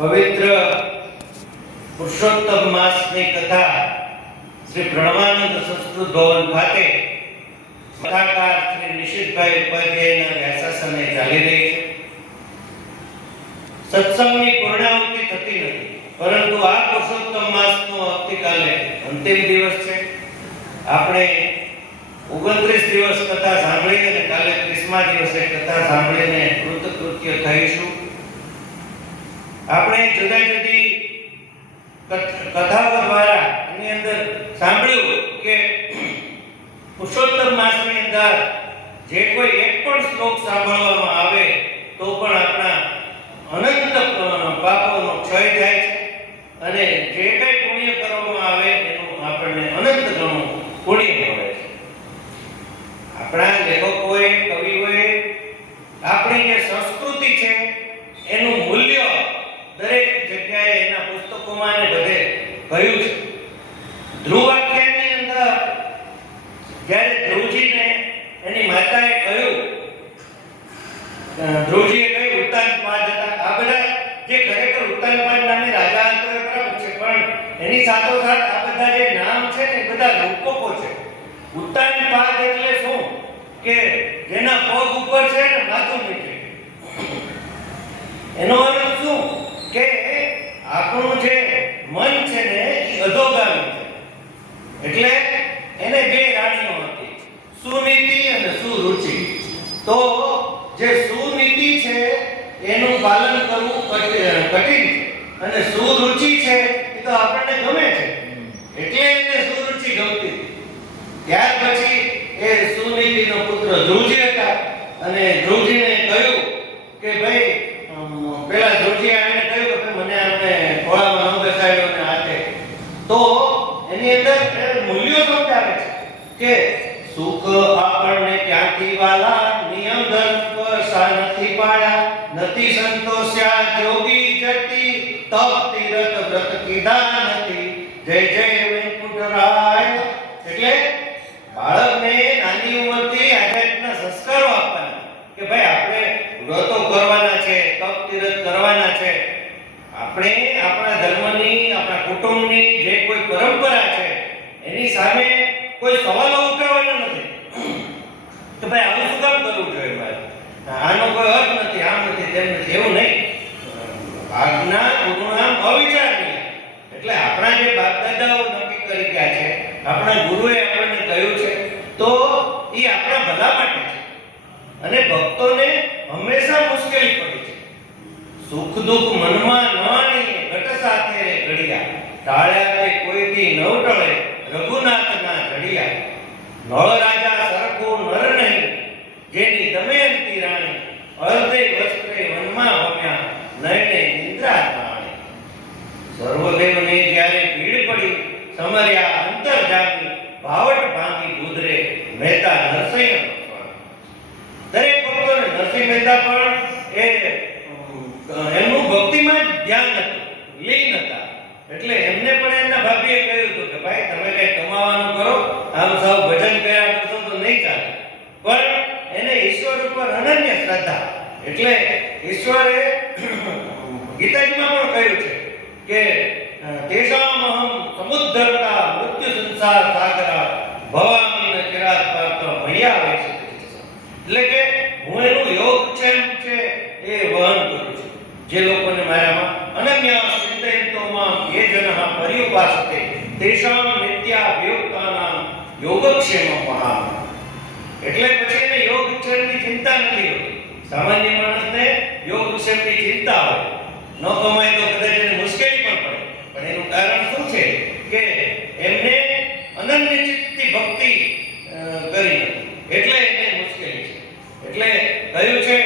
પવિત્ર પુરુષોત્તમ માસની કથા શ્રી પ્રણવાનંદ સંસ્કૃત ભવન ખાતે કથાકાર શ્રી નિશિતભાઈ ઉપાધ્યાયના વ્યાસાસને ચાલી રહી છે. સત્સંગની પૂર્ણાહુતિ થતી નથી, પરંતુ આ પુરુષોત્તમ માસનો આવતીકાલે અંતિમ દિવસ છે. આપણે 29 દિવસ કથા સાંભળી અને કાલે 30મા દિવસે કથા સાંભળીને કૃતકૃત્ય થઈશું. આપણે જુદા જુદી કથાઓ દ્વારા એની અંદર સાંભળ્યું કે પુરુષોત્તમ માસની અંદર જે કોઈ એક પણ શ્લોક સાંભળવામાં આવે તો પણ આપણા અનંત પાપોનો ક્ષય થાય છે અને જે કંઈ પુણ્ય કરવામાં આવે એનું આપણને અનંત ગણું પુણ્ય મળે છે. આપણા લેખકોએ, કવિઓએ આપણી જે સંસ્કૃતિ છે એનું મૂલ્ય દરેક જગ્યાએ એના પુસ્તકોમાં ને બધે કહ્યું છે. ધ્રુવાખ્યાનની અંદર જ્યારે ધ્રુવજીને એની માતાએ કહ્યું, ધ્રુવજીએ કહ્યું ઉત્તાનપાદ હતા. આ બધા જે ખરેખર ઉત્તાનપાદ નામે રાજા હતો એ બરાબર છે, પણ એની સાથોસાથ આ બધા જે નામ છે ને એ બધા રૂપકો છે. ઉત્તાનપાદ એટલે શું કે જેના પગ ઉપર છે ને માથું નીચે. એનો અર્થ શું કે આપણું જે મન છે ને એ અધોગામી છે. એટલે એને બે રાણીઓ હતી, સુનીતિ અને સુરુચિ. તો જે સુનીતિ છે એનું પાલન કરવું કઠિન છે અને સુરુચિ છે એ તો આપણને ગમે છે, એટલે એને સુરુચિ ગમતી. ત્યાર પછી એ સુનીતિનો પુત્ર ધ્રુવજી હતા અને ધ્રુવજીને કહ્યું કે ભાઈ પેલા ધ્રુવજી આવીને કહ્યું કે મને આમને ખોળામાં ન બેસાડ્યો ને હાથે. તો એની અંદર મૂલ્યો સમજાવે છે કે સુખ આપણને ક્યાંથી વાલા, નિયમ ધર્મ સ્પર્શા નથી પાયા, નથી સંતોષ્યા જોગી જતી, તપ તીરથ વ્રત કીધા નથી, જય જય વેંકુટરાય. એટલે બાળકને નાની ઉંમરથી આ જાતના સંસ્કારો આપવાના કે ભાઈ આપણે વ્રતો કરવાના છે, તપ તીરથ કરવાના છે. આપણે આપણા ધર્મની, આપણા કુટુંબની જે કોઈ પરંપરા છે એની સામે કોઈ સવાલો ઉઠાવવાનો નથી કે ભાઈ આવું શું કામ કરવું જોઈએ, મારે આનો કોઈ અર્થ નથી, આમ નથી, તેમ નથી, એવું નહીં. આજ્ઞા ગુરુનામ અવિચારણીય. એટલે આપણા જે બાપ દાદાઓ નક્કી કરી ગયા છે, આપણા ગુરુએ આપણને કહ્યું છે, તો એ આપણા ભલા માટે છે. અને ભક્તોને હંમેશા મુશ્કેલી પડી છે. સુખ દુઃખ મનમાં ન આણીએ, ઘટ સાથે રે ઘડિયા, ટાળ્યા તે કોઈથી ન ટળે, રઘુનાથના ઘડિયા. નળ રાજા સરખો નર નહીં, જેની દમયંતી રાણી, અર્ધે વસ્ત્રે વનમાં ભમ્યા, નયને નિંદ્રા તાણે. સર્વદેવને જ્યારે ભીડ પડી, સમર્યા અંતરજામી, ભાવટ ભાંગી ગુદરે, મહેતા નરસિંહ. દરેક ભક્તોને નરસિંહ મહેતા પણ એમનું ભક્તિમાં ધ્યાન હતું, લીન હતા. એટલે એમને પણ એમના ભાભીએ કહ્યું હતું કે ભાઈ તમે કઈ કમાવાનું કરો, આમ સૌ ભજન કર્યા કરશો તો નહીં ચાલે. પણ એને ઈશ્વર ઉપર અનન્ય શ્રદ્ધા. એટલે ઈશ્વરે ગીતાજીમાં પણ કહ્યું છે કે તેષામહં સમુદ્ધરતા મૃત્યુ સંસાર સાગરા ભવામી ન ચિરાત પાત્ર મૈયા વેક્ષિત. એટલે કે હું એનું યોગક્ષેમ છે એ વહન કરું છું. જે લોકોને મારામાં અનન્ય ચિંતયંતોમાં ये जनः पर्युपासते तेषां नित्याभियुक्तानां योगक्षेमं મહાન. એટલે પછી એને યોગક્ષેમની ચિંતા નથી હોતી. સામાન્ય માણસને યોગક્ષેમની ચિંતા હોય, ન કમાય તો કદાચ એને મુશ્કેલી પણ પડે. પણ એનું કારણ શું છે કે એમને અનન્ય ચિત્તથી ભક્તિ કરી નથી, એટલે એને મુશ્કેલી છે. એટલે કહ્યું છે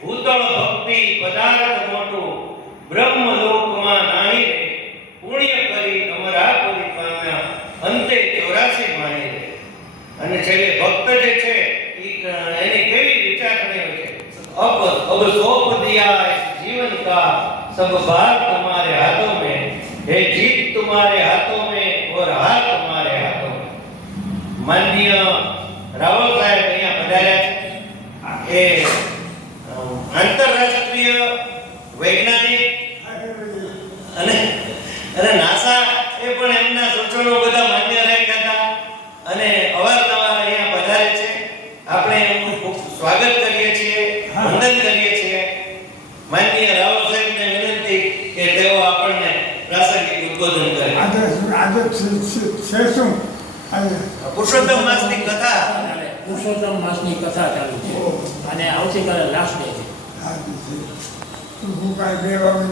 ભૂતળ ભક્તિ પદાર્થ મોટું, બ્રહ્મ લોકમાં નાહી રે, પુણ્ય કરી અમરાપુરી પામ્યા, અંતે 84 માની રે. અને છેલ્લે ભક્ત જે છે એની કેવી વિચારણી હોય છે, अब सौंप दिया इस जीवन का सब भार तुम्हारे हाथों में, हे जीत तुम्हारे हाथों में और हार तुम्हारे हाथों में. माननीय रावल साहेब અહીંયા પધાર્યા છે. એ આંતરરાષ્ટ્રીય વૈજ્ઞાનિક અને નાસા એ પણ એમના સૂચનો બધા માન્ય રાખ્યા હતા અને અવારનવાર અહીંયા પધારે છે. આપણે એમનું ખૂબ સ્વાગત કરીએ છીએ, વંદન કરીએ છીએ. માનનીય રાવ સાહેબને વિનંતી કે તેઓ આપણને પ્રાસંગિક ઉદ્બોધન કરે. આજે છે શું પુરુષોત્તમ માસની કથા પુરુષોત્તમ માસની કથા ચાલુ છે અને આવતીકાલે લાસ્ટ ડે છે. હું કાંઈ બે વાગે